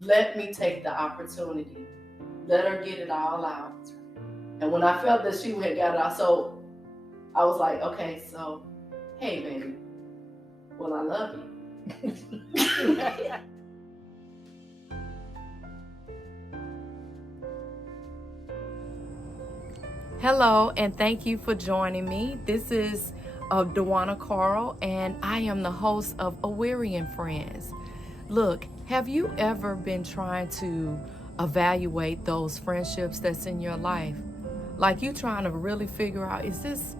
let me take the opportunity. Let her get it all out. And when I felt that she had got it out, so I was like, okay, so, hey, baby, well, I love you. Hello, and thank you for joining me. This is Dewana Carl, and I am the host of Oiwuri and Friends. Look, have you ever been trying to evaluate those friendships that's in your life? Like you trying to really figure out, is this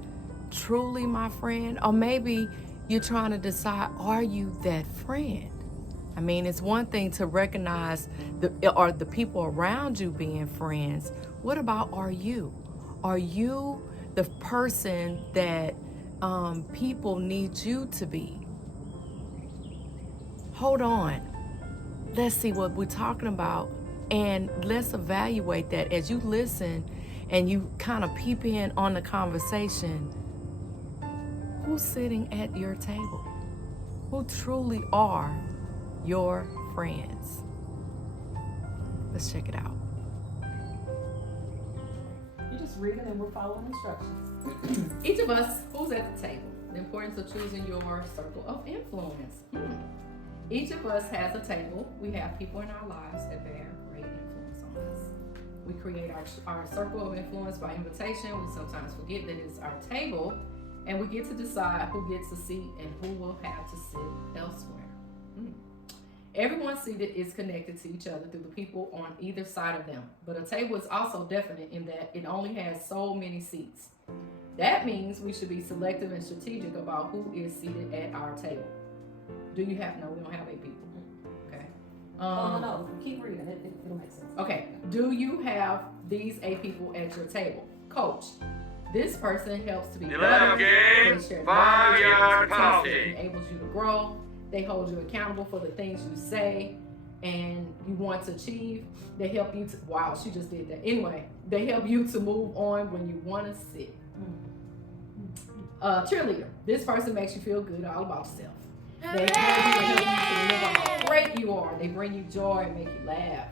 truly my friend? Or maybe you're trying to decide, are you that friend? I mean, it's one thing to recognize the people around you being friends. What about are you? Are you the person that people need you to be? Hold on. Let's see what we're talking about, and let's evaluate that as you listen and you kind of peep in on the conversation. Who's sitting at your table? Who truly are your friends? Let's check it out. You're just reading and we're following instructions. Each of us, who's at the table? The importance of choosing your circle of influence. Each of us has a table. We have people in our lives that bear great influence on us. We create our circle of influence by invitation. We sometimes forget that it's our table, and we get to decide who gets a seat and who will have to sit elsewhere. Everyone seated is connected to each other through the people on either side of them. But a table is also definite in that it only has so many seats. That means we should be selective and strategic about who is seated at our table. Do you have, no, we don't have 8 people. Okay. No, keep reading, it'll make sense. Okay, do you have these 8 people at your table? Coach, this person helps to be better. They share values, 5-yard penalty. enables you to grow. They hold you accountable for the things you say and you want to achieve. They help you to, wow, she just did that. Anyway, they help you to move on when you want to sit. Cheerleader, this person makes you feel good all about yourself. They help you to remember how great you are. They bring you joy and make you laugh.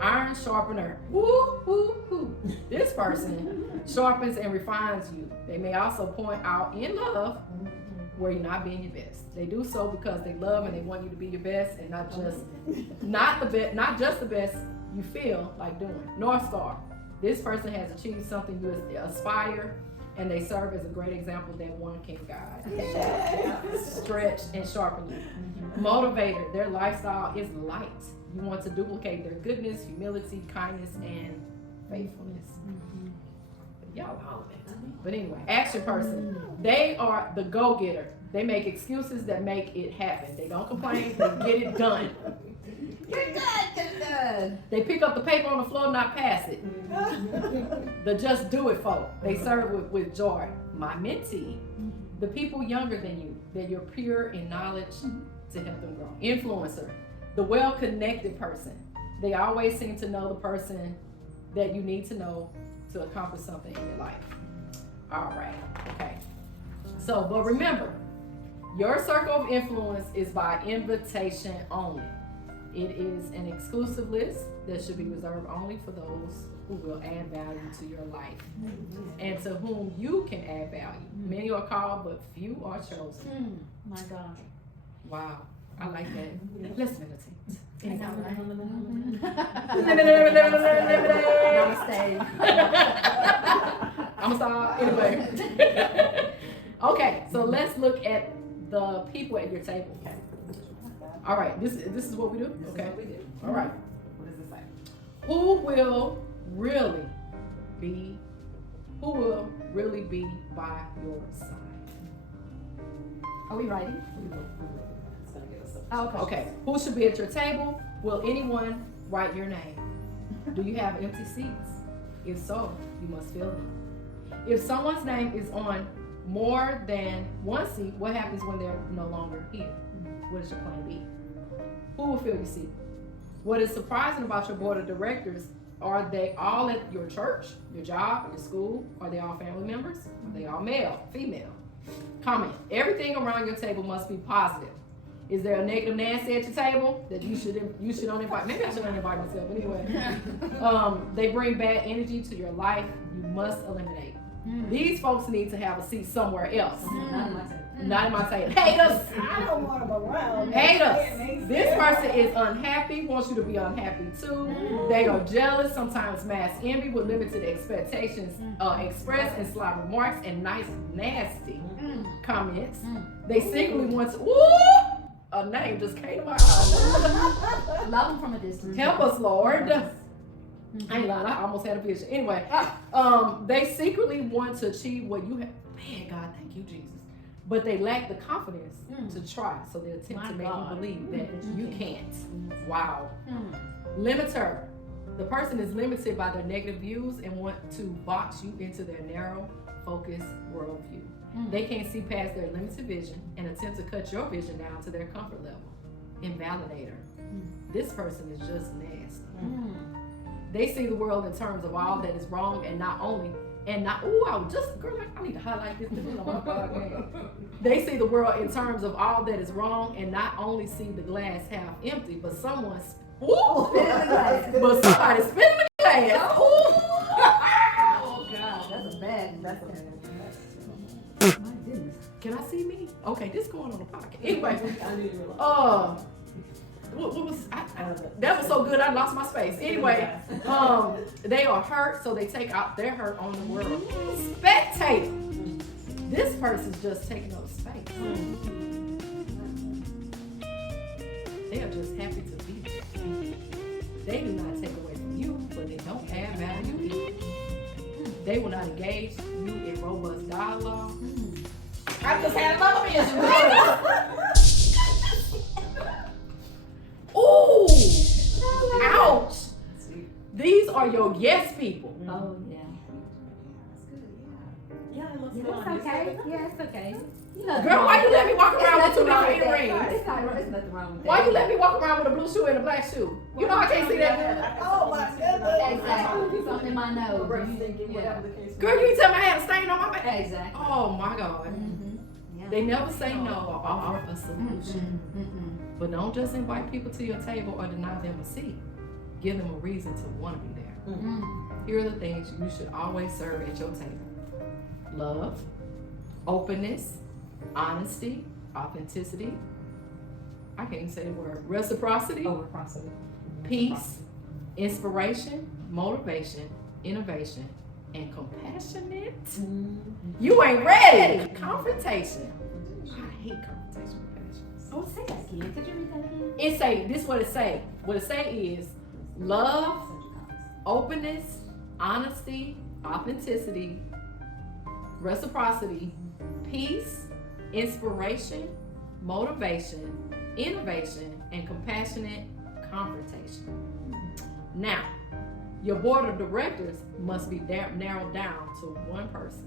Iron sharpener, woo, woo, woo. This person sharpens and refines you. They may also point out in love where you're not being your best. They do so because they love and they want you to be your best, and not just the best you feel like doing. North Star, this person has achieved something you aspire, and they serve as a great example that one can guide, stretch, and sharpen you. Motivator, their lifestyle is light. You want to duplicate their goodness, humility, kindness, and faithfulness. Y'all holler back to me. But anyway, action person. They are the go-getter. They make excuses that make it happen. They don't complain, they get it done. Get it done. They pick up the paper on the floor, not pass it. The just do it folk. They serve with joy. My mentee, the people younger than you, that you're pure in knowledge to help them grow. Influencer, the well-connected person. They always seem to know the person that you need to know to accomplish something in your life. All right, okay. So, but remember, your circle of influence is by invitation only. It is an exclusive list that should be reserved only for those who will add value to your life and to whom you can add value. Many are called, but few are chosen. My God. Wow, I like that. Let's meditate. I'm sorry. Anyway. Okay, so let's look at the people at your table. Okay. All right, this is what we do? Okay. All right. What does it say? Who will really be by your side? Are we writing? It's gonna give us a... Oh, okay. Who should be at your table? Will anyone write your name? Do you have empty seats? If so, you must fill them. If someone's name is on more than one seat, what happens when they're no longer here? What is your plan B? Who will fill your seat? What is surprising about your board of directors, are they all at your church, your job, your school? Are they all family members? Are they all male, female? Comment, everything around your table must be positive. Is there a negative Nancy at your table that you should not invite? Maybe I shouldn't invite myself anyway. They bring bad energy to your life. You must eliminate. These folks need to have a seat somewhere else. Not in my table. Haters. I don't want them around. Haters. This person is unhappy, wants you to be unhappy too. They are jealous, sometimes mass envy with limited expectations, expressed in sly remarks and nasty comments. They secretly want to, a name just came to my eyes. Love them from a distance. Help us, Lord. I ain't lying, I almost had a vision. Anyway, they secretly want to achieve what you have. Man, God, thank you, Jesus. But they lack the confidence to try, so they attempt to make you believe that you can't. Wow. Limiter. The person is limited by their negative views and want to box you into their narrow, focused worldview. They can't see past their limited vision and attempt to cut your vision down to their comfort level. Invalidator. This person is just nasty. They see the world in terms of all that is wrong and not only, I need to highlight this. They see the world in terms of all that is wrong and not only see the glass half empty, but somebody spinning the glass. Oh God, that's a bad. My goodness. Can I see me? Okay, this going on the pocket. Anyway, what was that was so good I lost my space. Anyway, they are hurt, so they take out their hurt on the world. Spectator. This person's just taking up space. They are just happy to be there. They do not take away from you, but they don't add value either. They will not engage you in robust dialogue. I just had another vision. Ooh! Ouch! These are your yes people. Oh yeah. Yeah, it looks Yeah, good. it's okay. Yeah, it's okay. Girl, why you let me walk around with two different earrings? There's nothing wrong with that. Why you let me walk around with a blue shoe and a black shoe? You know I can't see that. Oh my goodness. Exactly. Something in my nose. Yeah. Girl, you ain't tell me I had a stain on my back. Exactly. Oh my God. Yeah. They never say no or offer a solution. But don't just invite people to your table or deny them a seat. Give them a reason to want to be there. Here are the things you should always serve at your table. Love, openness, honesty, authenticity. I can't even say the word. Reciprocity, peace, inspiration, motivation, innovation, and compassionate. You ain't ready. Confrontation. I hate confrontation with passions. Oh, say that again. Could you read that again? It say, this what it say. What it say is love, openness, honesty, authenticity, reciprocity, peace, inspiration, motivation, innovation, and compassionate confrontation. Now, your board of directors must be narrowed down to one person.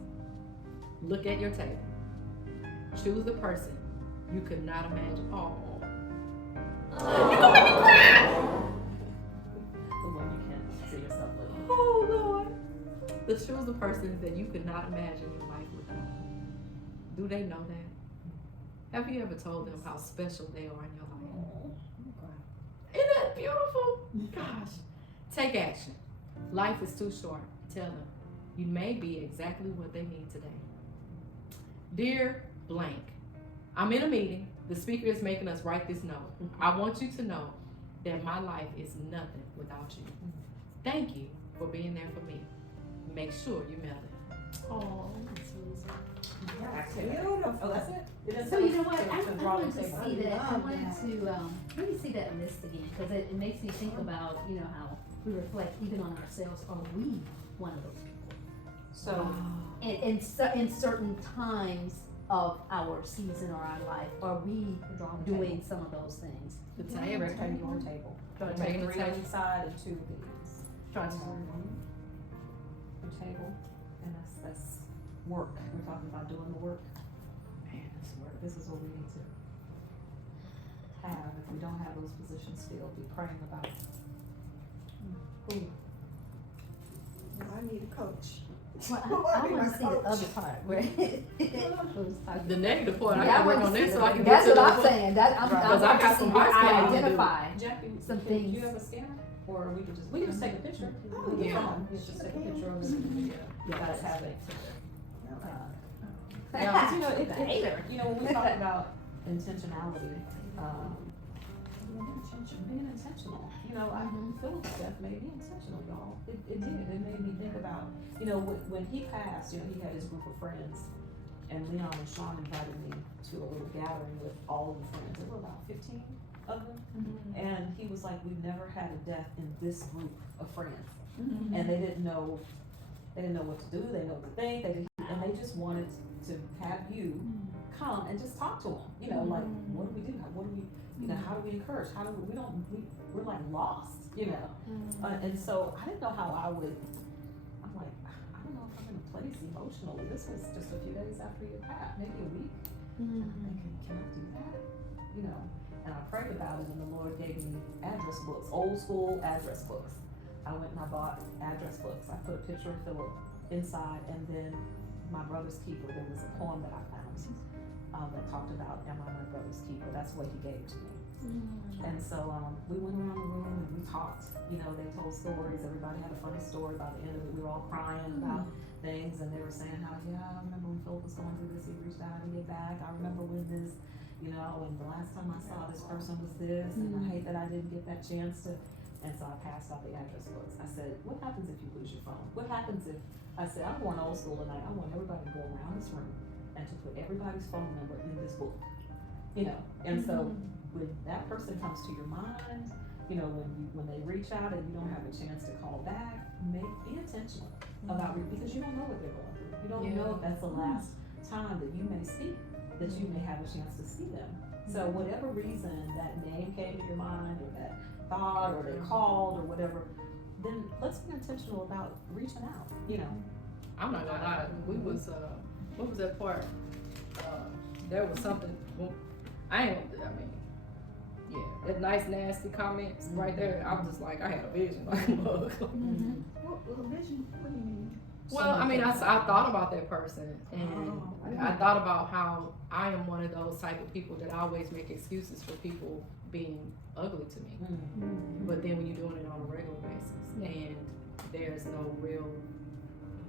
Look at your table. Choose the person you could not imagine. Oh. You gonna make me cry? The one you can't see yourself living. Oh Lord. Choose the person that you could not imagine your life without. Do they know that? Have you ever told them how special they are in your life? Isn't that beautiful? Gosh. Take action. Life is too short. Tell them you may be exactly what they need today. Dear blank, I'm in a meeting. The speaker is making us write this note. I want you to know that my life is nothing without you. Thank you for being there for me. Make sure you mail it. Oh, That's beautiful. Oh, that's it? So you know what? I wanted to see that. I wanted to really see that list again because it makes me think about how we reflect even on ourselves. Are we one of those people? So, in certain times of our season or our life, are we doing some of those things? the table. rectangular table. Rectangular Three on table. each side and two of these. The table, and that's work. We're talking about doing the work. Man, this work. This is what we need to have. If we don't have those positions filled, be praying about it. I need a coach. Well, I want to see the other part where it was talking. The negative part, I Yeah, gotta work wanna on see that so the- I can That's get to what the I'm saying. That I'm, Right. I 'Cause I want got to see some where high I school to do. identify. Jackie, Some do things. you have a scanner? Or we can just take a picture. Oh, With the yeah. phone. You just take a picture of it. You guys have it. Yeah, 'cause, you know, you know, when we talk about intentionality, being intentional, you know, Philip's death made me intentional, y'all. It did. It made me think about, you know, when he passed, you know, he had his group of friends, and Leon and Sean invited me to a little gathering with all of the friends. There were about 15 of them, and he was like, "We've never had a death in this group of friends," and they didn't know what to do. They didn't know what to think. And they just wanted to have you come and just talk to them. You know, like, what do we do? What do we, you know, how do we encourage? How do we're like lost, you know? And so I didn't know how I'm like, I don't know if I'm in a place emotionally. This was just a few days after you passed, maybe a week. And I'm thinking, can I do that? You know, and I prayed about it, and the Lord gave me address books, old school address books. I went and I bought address books. I put a picture of Philip inside, and then my brother's keeper. There was a poem that I found that talked about, "Am I my brother's keeper?" That's what he gave to me. And so we went around the room and we talked. You know, they told stories. Everybody had a funny story. By the end of it, we were all crying about things, and they were saying how, yeah, I remember when Philip was going through this, he reached out and gave back. I remember when this, you know, and the last time I saw this person was this, and I hate that I didn't get that chance to. And so I passed out the address books. I said, what happens if you lose your phone? What happens if, I said, I'm going old school tonight. I want everybody to go around this room and to put everybody's phone number in this book. You know, and so when that person comes to your mind, you know, when they reach out and you don't have a chance to call back, be intentional about it, because you don't know what they're going through. You don't know if that's the last time that you may speak, that you may have a chance to see them. So whatever reason that name came to your mind, or that thought, or they called, or whatever, then let's be intentional about reaching out, you know. I'm not gonna lie, we was, what was that part? There was something, well, yeah, that nice nasty comments right there, I was just like, I had a vision, like a mug. What vision? What do you mean? Well, I mean, I thought about that person, and I thought about how I am one of those type of people that always make excuses for people being ugly to me. But then when you're doing it on a regular basis, and there's no real,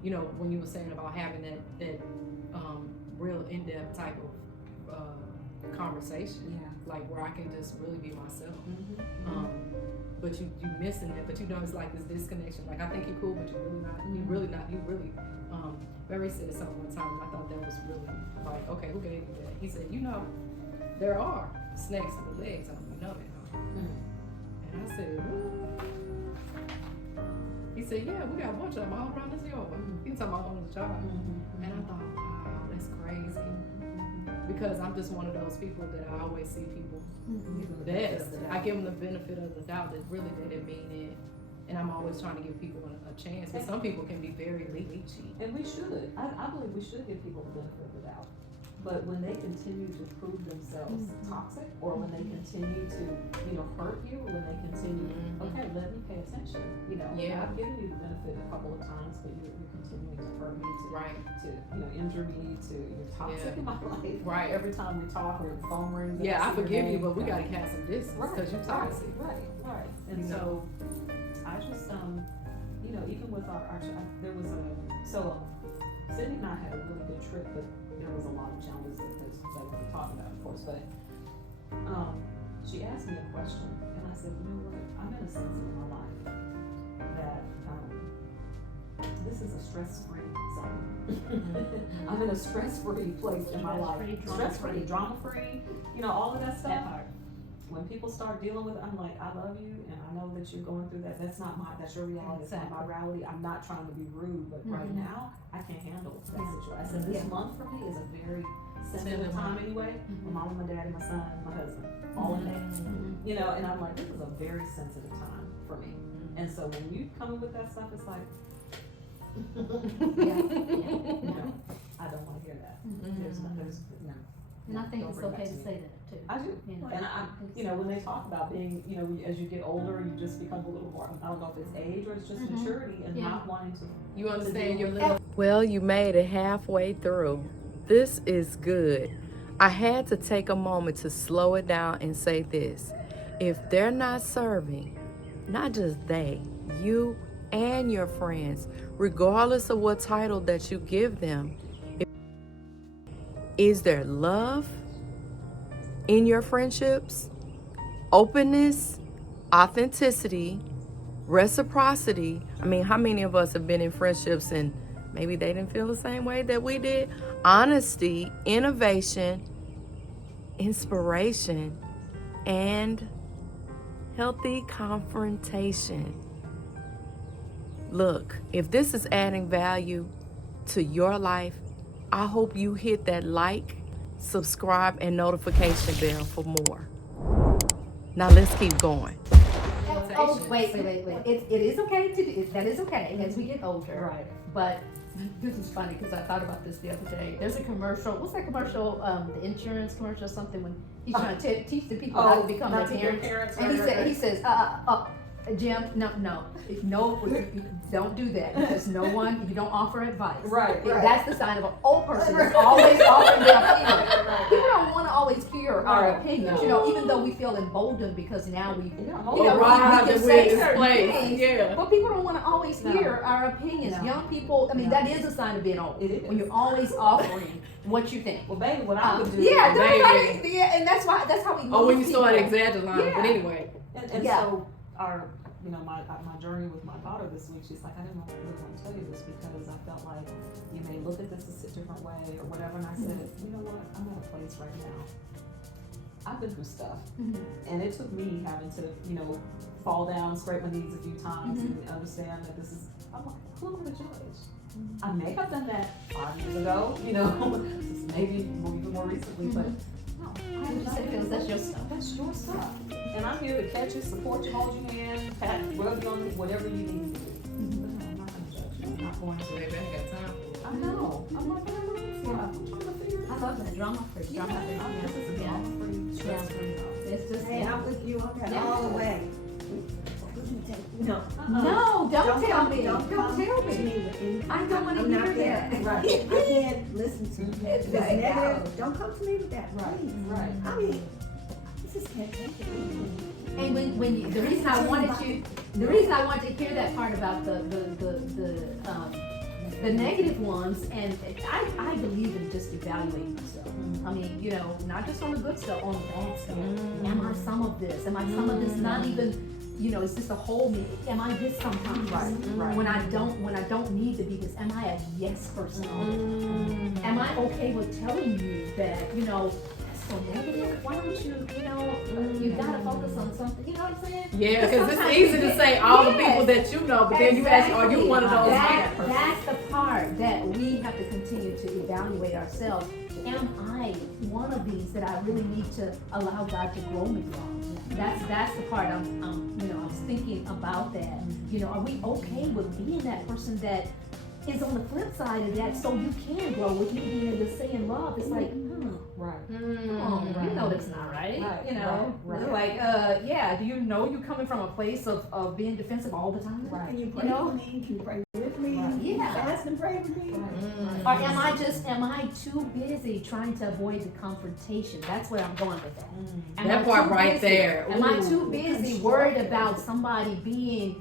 you know, when you were saying about having that real in-depth type of conversation, like where I can just really be myself. But you missing that, but you know it's like this disconnection. Like, I think you're cool, but you're really not. You really not. You really. Barry said something one time, and I thought that was really like, okay, who gave you that? He said, you know, there are snakes with legs on them. You know that, huh? And I said, what? He said, yeah, we got a bunch of them all around this yard. He was talking about on his job, and I thought, wow, that's crazy. Because I'm just one of those people that I always see people best. I give them the benefit of the doubt that really they didn't mean it. And I'm always trying to give people a chance. But some people can be very leechy. And we should. I believe we should give people the benefit of the doubt. But when they continue to prove themselves toxic, or when they continue to, you know, hurt you, or when they continue, okay, let me pay attention. You know, I've given you the benefit a couple of times, but you're continuing to hurt me, to you know, injure me, you're toxic in my life. Right. Every time we talk or the phone rings. Yeah, I forgive you, but we gotta have some distance because you're toxic. Right. And so I just, you know, even with our there was Sydney and I had a really good trip, but there was a lot of challenges that we could talk about, of course. But she asked me a question, and I said, you know what? I'm in a season in my life that this is a stress-free zone. I'm in a stress-free place in my life. Stress-free, drama-free, you know, all of that stuff. That part. When people start dealing with it, I'm like, I love you, and I know that you're going through that. That's your reality. It's not my reality. I'm not trying to be rude, but right now, I can't handle that situation. I said, this month for me is a very sensitive time anyway. My mom, my daddy, my son, my husband, all in that. You know, and I'm like, this is a very sensitive time for me. And so when you come in with that stuff, it's like, no, I don't want to hear that. There's no. And I think Don't it's bring okay that to me. say that too. I do. You know? And when they talk about being, as you get older, you just become a little more, I don't know if it's age or it's just maturity and Yeah. not wanting to. You understand your little. Well, you made it halfway through. This is good. I had to take a moment to slow it down and say this. If they're not serving, not just they, you and your friends, regardless of what title that you give them, is there love in your friendships? Openness, authenticity, reciprocity. I mean, how many of us have been in friendships and maybe they didn't feel the same way that we did? Honesty, innovation, inspiration, and healthy confrontation. Look, if this is adding value to your life, I hope you hit that like, subscribe, and notification bell for more. Now let's keep going. Oh, wait. It is okay to do, that is okay as we get older. Right. But this is funny because I thought about this the other day. There's a commercial, what's that commercial, the insurance commercial or something when he's trying to teach the people how to become their parents. And he says, Jim, no, don't do that because you don't offer advice. Right. That's the sign of an old person that's always offering their opinion. People don't want to always hear our opinions, even though we feel emboldened because now we can say certain things, but people don't want to always hear our opinions. No. Young people, that is a sign of being old. When you're always offering what you think. Well, baby, what I would do. And that's how we. When you start exaggerating, but anyway. And so my journey with my daughter this week, she's like, I didn't really want to tell you this because I felt like you may look at this a different way or whatever. And I said, you know what? I'm at a place right now. I've been through stuff, and it took me having to, fall down, scrape my knees a few times, and understand that this is. I'm like, who am I to judge? I may have done that 5 years ago, maybe even more recently, but. Because that's your stuff. That's your stuff. And I'm here to catch you, support you, hold your hand, pat, rub you on whatever you need to do. I'm not going to judge you. I'm not going to. Baby, I ain't got time for it. I know. I'm like, I'm trying to figure it out. I love that. Drama free. This is a drama-free, stress-free house. It's just, Hey, I'm with you on that all the way. No. No, don't tell me. Don't tell me. I don't want to hear that. Right. I can't listen to it. If it's negative, don't come to me with that. Please. Right. I mean, this is can't take it. And the reason I wanted to hear that part about the negative ones, and I believe in just evaluating myself. I mean, not just on the good stuff, on the bad stuff. Am I some of this? Am I some of this? Not even. Is this a whole me? Am I this sometimes? Right. When I don't need to be this, am I a yes person all the time? Am I okay with telling you that, that's so negative? Why don't you, you gotta focus on something, you know what I'm saying? Yeah, because it's easy to say all the people that you know, but then you ask, are you one of those bad persons? That's the part that we have to continue to evaluate ourselves. Am I one of these that I really need to allow God to grow me from? That's the part I was thinking about that. Are we okay with being that person that is on the flip side of that so you can grow with me being able to say in love? It's like, Right. come on, you know that's not right. Right. Like, do you know you're coming from a place of being defensive all the time? Right. Can you pray for me? Can you pray with me? Right. Yeah. Fast and pray with me? Or am I too busy trying to avoid the confrontation? That's where I'm going with that. Am That I part too right busy? there. Am I Ooh. too busy worried about somebody being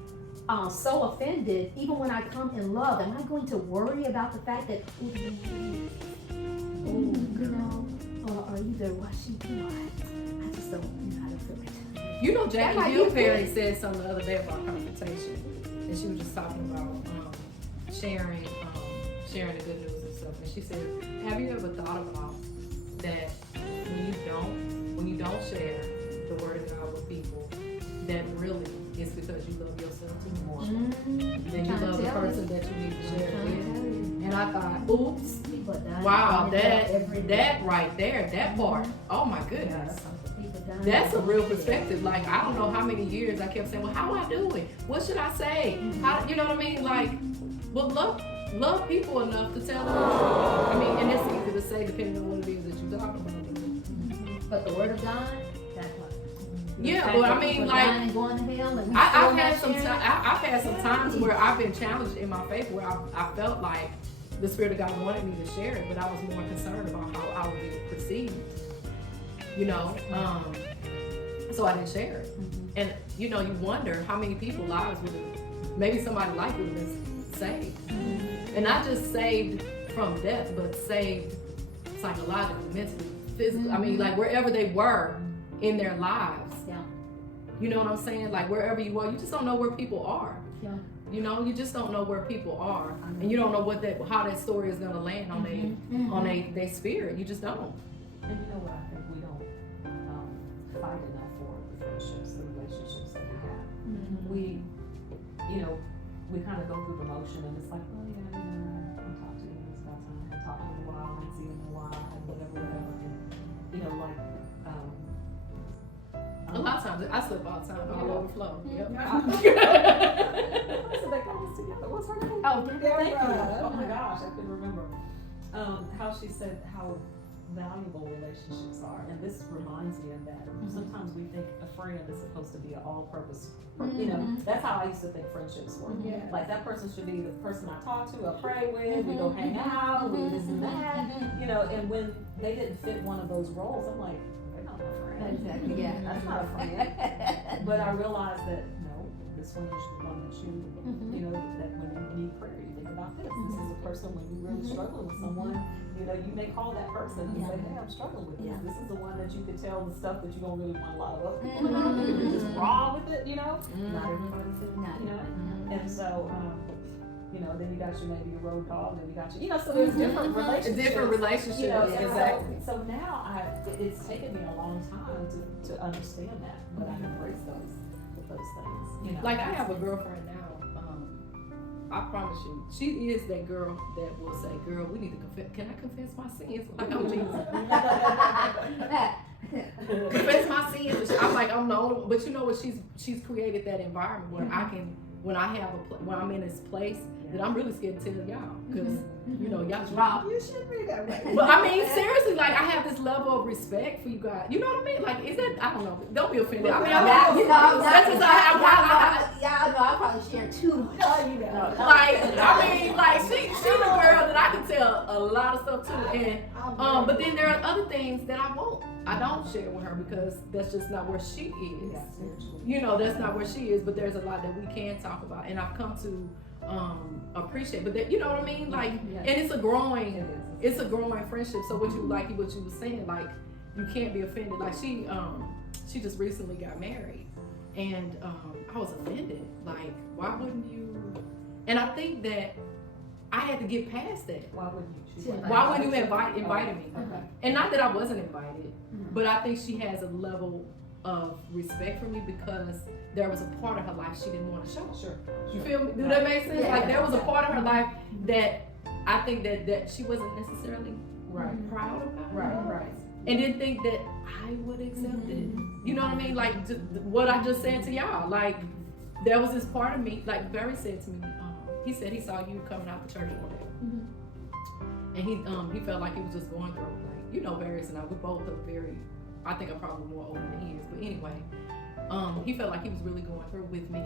so offended, even when I come in love? Am I going to worry about the fact that, or either what she, I just don't, I don't feel like that. Jackie Hill Perry said something the other day about confrontation, and she was just talking about sharing the good news and stuff. And she said, have you ever thought about that when you don't share the word of God with people, that really is because you love yourself too more than you love the person that you need to share it with. And I thought, oops, wow, that right there, that part, oh my goodness. That's a real perspective. Like, I don't know how many years I kept saying, well, how I do it? What should I say? How, you know what I mean? Like, but love people enough to tell them the truth. I mean, and it's easy to say depending on what it is that you're talking about. But the word of God, that's what. Yeah, but I mean, like, and going to hell, and I've had some times where I've been challenged in my faith where I felt like the Spirit of God wanted me to share it, but I was more concerned about how I would be perceived. You know, so I didn't share it. And you know, you wonder how many people's lives would have, maybe somebody's life would have been saved, and not just saved from death, but saved psychologically, mentally, physically. I mean, like wherever they were in their lives. Yeah. You know what I'm saying? Like wherever you are, you just don't know where people are. Yeah. You know, you just don't know where people are, and you don't know how that story is gonna land on their spirit. You just don't. And you know what I think we don't fight enough for the friendships, the relationships that we have. We, you know, we kind of go through the motion, and it's like, oh yeah, I'll talk to you. It's about time. I talk to you in a while, I see you in a while, and whatever. And you know, like. A lot of times, I slip all the time, all over the flow. Yep. So they got us together. What's her name? Oh, thank you. Oh my gosh, I couldn't remember. How she said how valuable relationships are, and this reminds me of that. Sometimes we think a friend is supposed to be an all-purpose. You know, that's how I used to think friendships were. Yeah. Like that person should be the person I talk to, I pray with, we go hang out, we this and that. You know, and when they didn't fit one of those roles, I'm like, they're not my friend. Exactly. Yeah. That's not a friend. But I realized that no, this one is the one that you know, that when you need prayer, you think about this. This is a person when you're really struggling with someone, you know, you may call that person and say, hey, I'm struggling with this. This is the one that you could tell the stuff that you don't really want a lot of other people to know. You're just raw with it, you know. Not everybody's in, you know. And so, you know, then you got maybe your road dog, then you got you know, so there's different relationships. Different relationships, you know, exactly. So now it's taken me a long time to understand that, but I embrace those things. You know, Like I have a girlfriend now. I promise you, she is that girl that will say, "Girl, we need to confess. Can I confess my sins?" Like I'm Jesus. Confess my sins. I'm like I'm the only. But you know what? She's created that environment where I can. When I'm in this place, that I'm really scared to tell y'all because you know y'all drop. You should be that way. But I mean, seriously, like I have this level of respect for you guys. You know what I mean? Like, is that? I don't know. Don't be offended. I mean, that's just y'all know I probably share too much. I mean, like she's a girl that I can tell a lot of stuff to, and but then there are other things that I don't share with her because that's just not where she is. You know, that's not where she is. But there's a lot that we can talk about, and I've come to appreciate. But that, you know what I mean? Like, and it's a growing friendship. So what you were saying, like you can't be offended. Like she just recently got married, and I was offended. Like, why wouldn't you? And I think that I had to get past that. Why wouldn't you? Why wouldn't you invited me? Okay. And not that I wasn't invited, but I think she has a level of respect for me because there was a part of her life she didn't want to show. Sure. You feel me? Do that make sense? Yeah. Like there was a part of her life that I think that she wasn't necessarily proud about. Right. And didn't think that I would accept it. You know what I mean? Like what I just said to y'all. Like there was this part of me, like Barry said to me, he said he saw you coming out the church one day. And he felt like he was just going through, like, you know, Barry and I, we both are very, I think I'm probably more older than he is, but anyway, he felt like he was really going through with me.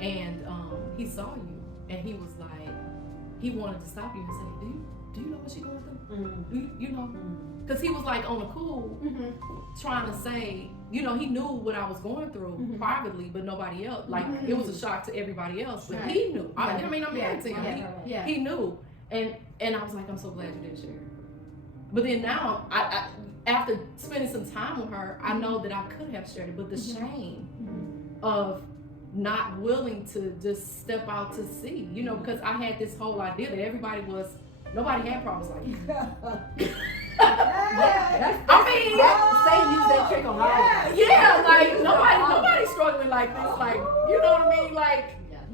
And he saw you, and he was like, he wanted to stop you and say, do you know what she's going through? You know? Because he was like on the cool, trying to say, you know, he knew what I was going through privately, but nobody else. Like, it was a shock to everybody else, but he knew. I mean, I'm married to him. He knew. And I was like, I'm so glad you didn't share it. But then now, I after spending some time with her, I know that I could have shared it, but the shame of not willing to just step out to see, you know, because I had this whole idea that nobody had problems like that. I mean, Satan used that trick on all of us. like nobody's struggling like this, like, you know what I mean? Like,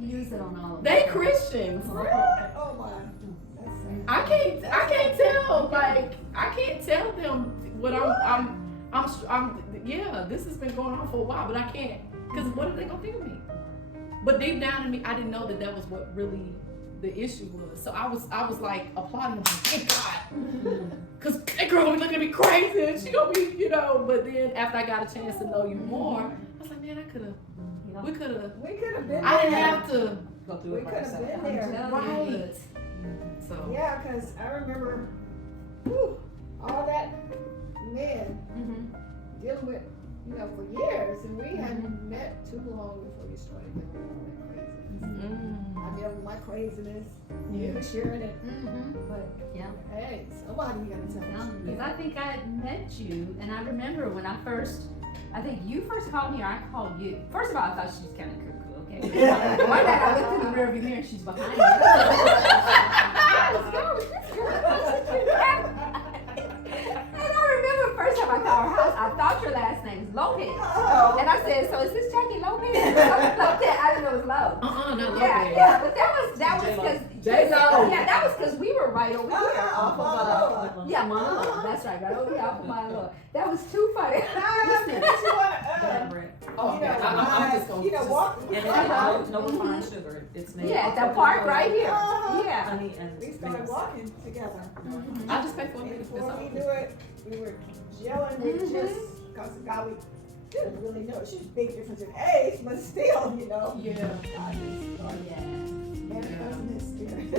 He used it on all of us. they Christians. Oh my. I can't tell, like, I can't tell them what this has been going on for a while, but I can't, because what are they gonna think of me? But deep down in me, I didn't know that was what really the issue was. So I was like applauding him, thank God. Cause that girl gonna be looking at me crazy and she gonna be, you know, but then after I got a chance to know you more, I was like, man, we could have been I didn't have to Go through We it by could have yourself. been there. right. So Yeah, because I remember, whew, all that, man, dealing with, you know, for years, and we hadn't met too long before you started dealing with all that craziness. I dealt with my craziness, you were sharing it, but Yeah. hey, somebody gotta tell me. Because I think I had met you, and I remember when I think you first called me, or I called you. First of all, I thought she was kind of cuckoo, okay? One day I looked in the rearview mirror and she's behind me. What's going with this girl? And I remember the first time I called her house, I thought your last name was Lopez. And I said, so is this Jackie Lopez? Lopez. I didn't know it was Lowe. not Lopez. Yeah, but that was because J-Lo. yeah, that was because we were right over here. Off of Yeah, Monologue. That's right over here off of Monologue. That was too funny. Oh, okay. I'm just gonna you know, walk. And it's no refined sugar. It's made Yeah, with that part right here. Uh-huh. Yeah. honey and We started walking together. I just pay for And it. before we knew it, we were gelling. We just, because God, we didn't really know. It's just a big difference in age, but still, you know. Yeah. God just started manifesting His Spirit.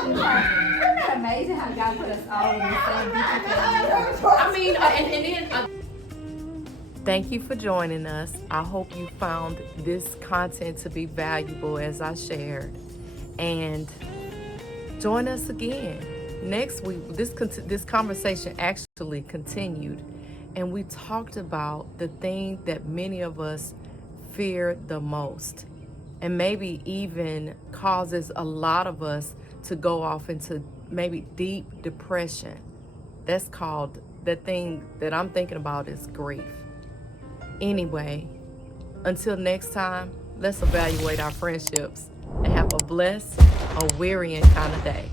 Isn't that amazing how God put us all in the same group? I mean, and then. Thank you for joining us. I hope you found this content to be valuable as I shared. And join us again. Next week, this conversation actually continued, and we talked about the thing that many of us fear the most, and maybe even causes a lot of us to go off into maybe deep depression. That's called, the thing that I'm thinking about is grief. Anyway, until next time, let's evaluate our friendships and have a blessed, a wearying kind of day.